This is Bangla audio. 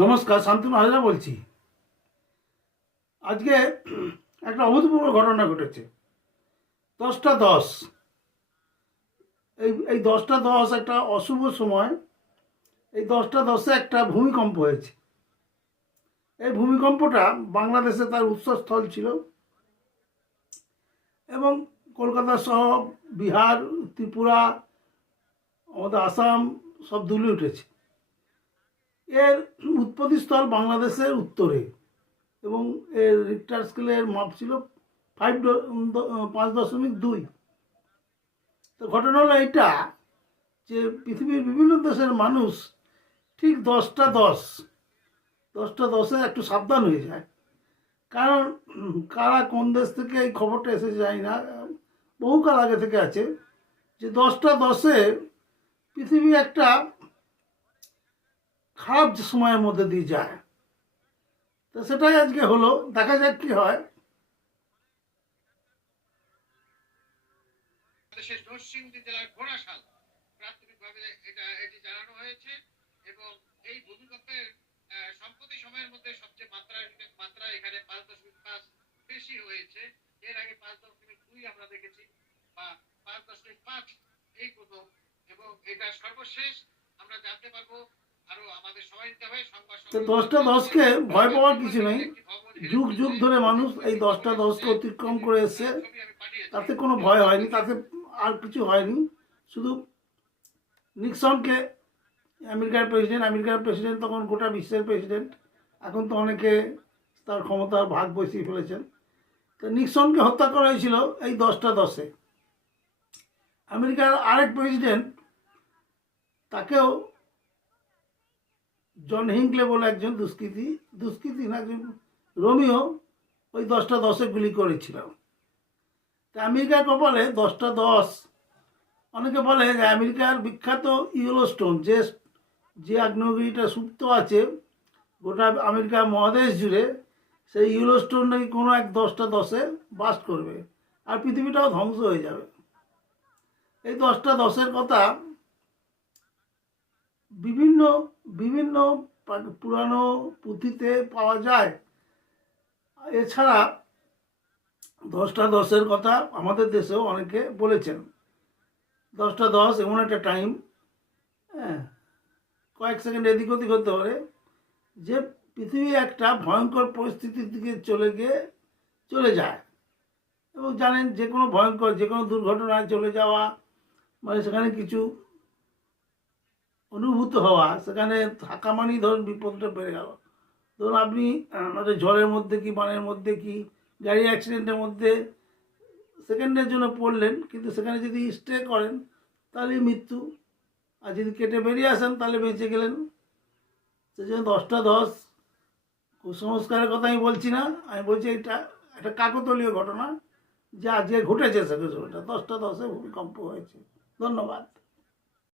নমস্কার, শান্তনু হাজরা বলছি। আজকে একটা অভূতপূর্ব ঘটনা ঘটেছে। দশটা দশ। এই এই দশটা দশ একটা অশুভ সময়। এই দশটা দশে একটা ভূমিকম্প হয়েছে। এই ভূমিকম্পটা বাংলাদেশে তার উৎসস্থল ছিল এবং কলকাতা সহ বিহার, ত্রিপুরা, আমাদের আসাম সব দুলে উঠেছে। এর উৎপত্তিস্থল বাংলাদেশের উত্তরে এবং এর রিক্টার স্কেলের মাপ ছিল ফাইভ পাঁচ দশমিক দুই। তো ঘটনা হলো এটা যে পৃথিবীর বিভিন্ন দেশের মানুষ ঠিক দশটা দশ, দশটা দশে একটু সাবধান হয়ে যায়। কারণ কারা কোন দেশ থেকে এই খবরটা এসে যায় না, বহুকাল আগে থেকে আছে যে দশটা দশে পৃথিবী একটা খারাপ সময়ের মধ্যে দিয়ে যায়। তো সেটাই আজকে হলো, দেখা যাক কি হয়। এর আগে পাঁচ দেখেছি বা পাঁচ পাঁচ এই প্রথম এবং এটা সর্বশেষ আমরা জানতে পারব তো দশটা দশকে ভয় পাওয়ার কিছু নেই। যুগ যুগ ধরে মানুষ এই দশটা দশকে অতিক্রম করে এসছে। তাতে কোনো ভয় হয়নি তাতে আর কিছু হয়নি। শুধু নিক্সনকে আমেরিকার প্রেসিডেন্ট আমেরিকার প্রেসিডেন্ট তখন গোটা বিশ্বের প্রেসিডেন্ট। এখন তো অনেকে তার ক্ষমতার ভাগ বসিয়ে ফেলেছেন। তো নিক্সনকে হত্যা করা হয়েছিল এই দশটা দশে। আমেরিকার আরেক প্রেসিডেন্ট তাকেও জন হিংকলে বলে একজন দুষ্কৃতী দুষ্কৃতী না একজন, রোমিও ওই দশটা দশে গুলি করেছিল তা আমেরিকার কপালে দশটা দশ, অনেকে বলে যে আমেরিকার বিখ্যাত ইয়েলো স্টোন যে যে আগ্নেয়গিরিটা সুপ্ত আছে, গোটা আমেরিকা মহাদেশ জুড়ে, সেই ইয়েলো স্টোন নাকি কোনো এক দশটা দশে বাস করবে আর পৃথিবীটাও ধ্বংস হয়ে যাবে। এই দশটা দশের কথা বিভিন্ন বিভিন্ন পুরানো পুঁথিতে পাওয়া যায়। এছাড়া দশটা দশের কথা আমাদের দেশেও অনেকে বলেছেন। দশটা দশ এমন একটা টাইম হ্যাঁ কয়েক সেকেন্ড এদিক ওদিক হতে পারে, যে পৃথিবী একটা ভয়ঙ্কর পরিস্থিতির দিকে চলে গিয়ে চলে যায়। এবং জানেন যে কোনো ভয়ঙ্কর, যে কোনো দুর্ঘটনায় চলে যাওয়া মানে সেখানে কিছু অনুভূত হওয়া, সেখানে থাকা মানেই ধরুন বিপদটা বেড়ে গেল। ধরুন আপনি একটা ঝড়ের মধ্যে কি, বানের মধ্যে কি, গাড়ি অ্যাক্সিডেন্টের মধ্যে সেকেন্ডের জন্য পড়লেন, কিন্তু সেখানে যদি স্টে করেন, তাহলে মৃত্যু। আর যদি কেটে বেরিয়ে আসেন, তাহলে বেঁচে গেলেন। সেই জন্য দশটা দশ, কুসংস্কারের কথা আমি বলছি না, আমি বলছি এটা একটা কাকতলীয় ঘটনা, যে আজকে ঘটেছে সেটা দশটা দশে ভূমিকম্প হয়েছে। ধন্যবাদ।